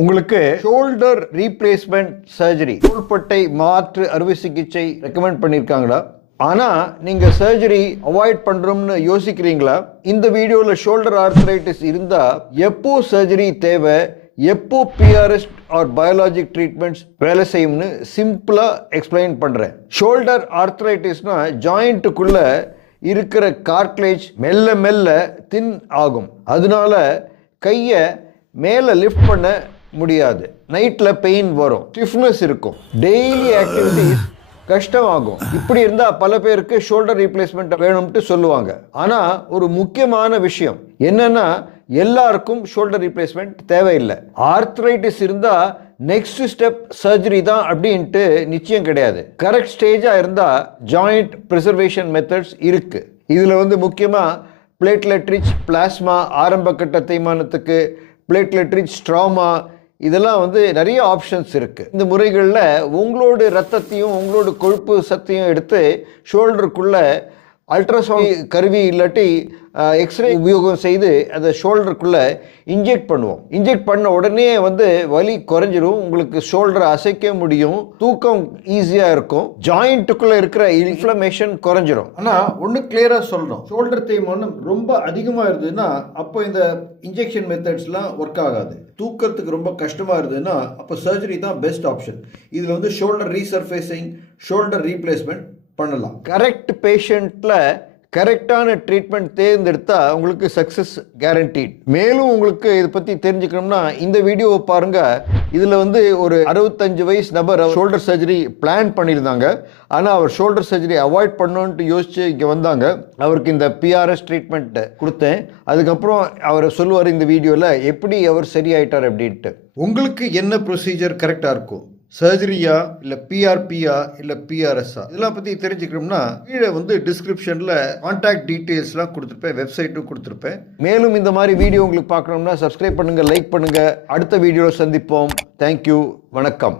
உங்களுக்கு shoulder replacement surgery, தோள்பட்டை மாற்று அறுவை சிகிச்சை ரெக்கமெண்ட் பண்ணியிருக்காங்களா? ஆனால் நீங்கள் சர்ஜரி அவாய்ட் பண்ணுறோம்னு யோசிக்கிறீங்களா? இந்த வீடியோவில் ஷோல்டர் ஆர்த்ரைட்டிஸ் இருந்தால் எப்போ சர்ஜரி தேவை, எப்போ பிஆர்எஸ் ஆர் பயாலஜிக் ட்ரீட்மெண்ட்ஸ் வேலை செய்யும்னு சிம்பிளாக எக்ஸ்பிளைன் பண்ணுறேன். ஷோல்டர் ஆர்த்ரைட்டிஸ்னா ஜாயிண்ட்டுக்குள்ள இருக்கிற கார்ட்லேஜ் மெல்ல மெல்ல தின் ஆகும். அதனால கையை மேலே லிஃப்ட் பண்ண முடியாது, நைட்டில் பெயின் வரும், ஸ்டிஃப்னஸ் இருக்கும், டெய்லி ஆக்டிவிட்டிஸ் கஷ்டமாகும். இப்படி இருந்தால் பல பேருக்கு ஷோல்டர் ரீப்ளேஸ்மெண்ட் வேணும்ட்டு சொல்லுவாங்க. ஆனால் ஒரு முக்கியமான விஷயம் என்னன்னா, எல்லாருக்கும் ஷோல்டர் ரீப்ளேஸ்மெண்ட் தேவையில்லை. ஆர்த்ரைட்டிஸ் இருந்தால் நெக்ஸ்ட் ஸ்டெப் சர்ஜரி தான் அப்படின்ட்டு நிச்சயம் கிடையாது. கரெக்ட் ஸ்டேஜாக இருந்தால் ஜாயிண்ட் ப்ரிசர்வேஷன் மெத்தட்ஸ் இருக்கு. இதில் முக்கியமாக பிளேட்லெட் ரிச் பிளாஸ்மா, ஆரம்ப கட்ட தேய்மானத்துக்கு பிளேட்லெட் ரிச் ஸ்ட்ராமா, இதெல்லாம் நிறைய ஆப்ஷன்ஸ் இருக்குது. இந்த முறைகளில் உங்களோட ரத்தத்தையும் உங்களோட கொழுப்பு சத்தையும் எடுத்து ஷோல்டருக்குள்ளே அல்ட்ராசவுண்ட் கருவி இல்லாட்டி எக்ஸ்ரே உபயோகம் செய்து அதை ஷோல்டருக்குள்ளே இன்ஜெக்ட் பண்ணுவோம். இன்ஜெக்ட் பண்ண உடனே வலி குறைஞ்சிரும், உங்களுக்கு ஷோல்டரை அசைக்க முடியும், தூக்கம் ஈஸியாக இருக்கும், ஜாயிண்ட்டுக்குள்ளே இருக்கிற இன்ஃப்ளமேஷன் குறைஞ்சிரும். ஆனால் ஒன்று கிளியராக சொல்லணும், ஷோல்டர் தேய்மானம் ரொம்ப அதிகமாக இருந்ததுன்னா அப்போ இந்த இன்ஜெக்ஷன் மெத்தட்ஸ்லாம் ஒர்க் ஆகாது. தூக்கத்துக்கு ரொம்ப கஷ்டமாக இருந்ததுன்னா அப்போ சர்ஜரி தான் பெஸ்ட் ஆப்ஷன். இதில் ஷோல்டர் ரீசர்ஃபேசிங், ஷோல்டர் ரீப்ளேஸ்மெண்ட் பண்ணலாம். கரெக்ட் பேஷண்ட்டில் கரெக்டான ட்ரீட்மெண்ட் தேர்ந்தெடுத்தா உங்களுக்கு சக்ஸஸ் கேரண்டீட். மேலும் உங்களுக்கு இதை பற்றி தெரிஞ்சுக்கணும்னா இந்த வீடியோவை பாருங்கள். இதில் ஒரு 65 வயசு நபர் ஷோல்டர் சர்ஜரி பிளான் பண்ணியிருந்தாங்க. ஆனால் அவர் ஷோல்டர் சர்ஜரி அவாய்ட் பண்ணணுன்ட்டு யோசிச்சு இங்கே வந்தாங்க. அவருக்கு இந்த பிஆர்எஸ் ட்ரீட்மெண்ட் கொடுத்தேன். அதுக்கப்புறம் அவர் சொல்லுவார் இந்த வீடியோவில் எப்படி அவர் சரியாயிட்டார் அப்படின்ட்டு. உங்களுக்கு என்ன ப்ரொசீஜர் கரெக்டாக இருக்கும், சர்ஜரியா இல்லை பிஆர்பியா இல்லை பிஆர்எஸ்ஸா, இதெல்லாம் பற்றி தெரிஞ்சுக்கணும்னா கீழே டிஸ்கிரிப்ஷனில் கான்டாக்ட் டீட்டெயில்ஸ்லாம் கொடுத்துருப்பேன், வெப்சைட்டும் கொடுத்துருப்பேன். மேலும் இந்த மாதிரி வீடியோ உங்களுக்கு பார்க்கணும்னா சப்ஸ்கிரைப் பண்ணுங்கள், லைக் பண்ணுங்கள். அடுத்த வீடியோவில் சந்திப்போம். தேங்க்யூ, வணக்கம்.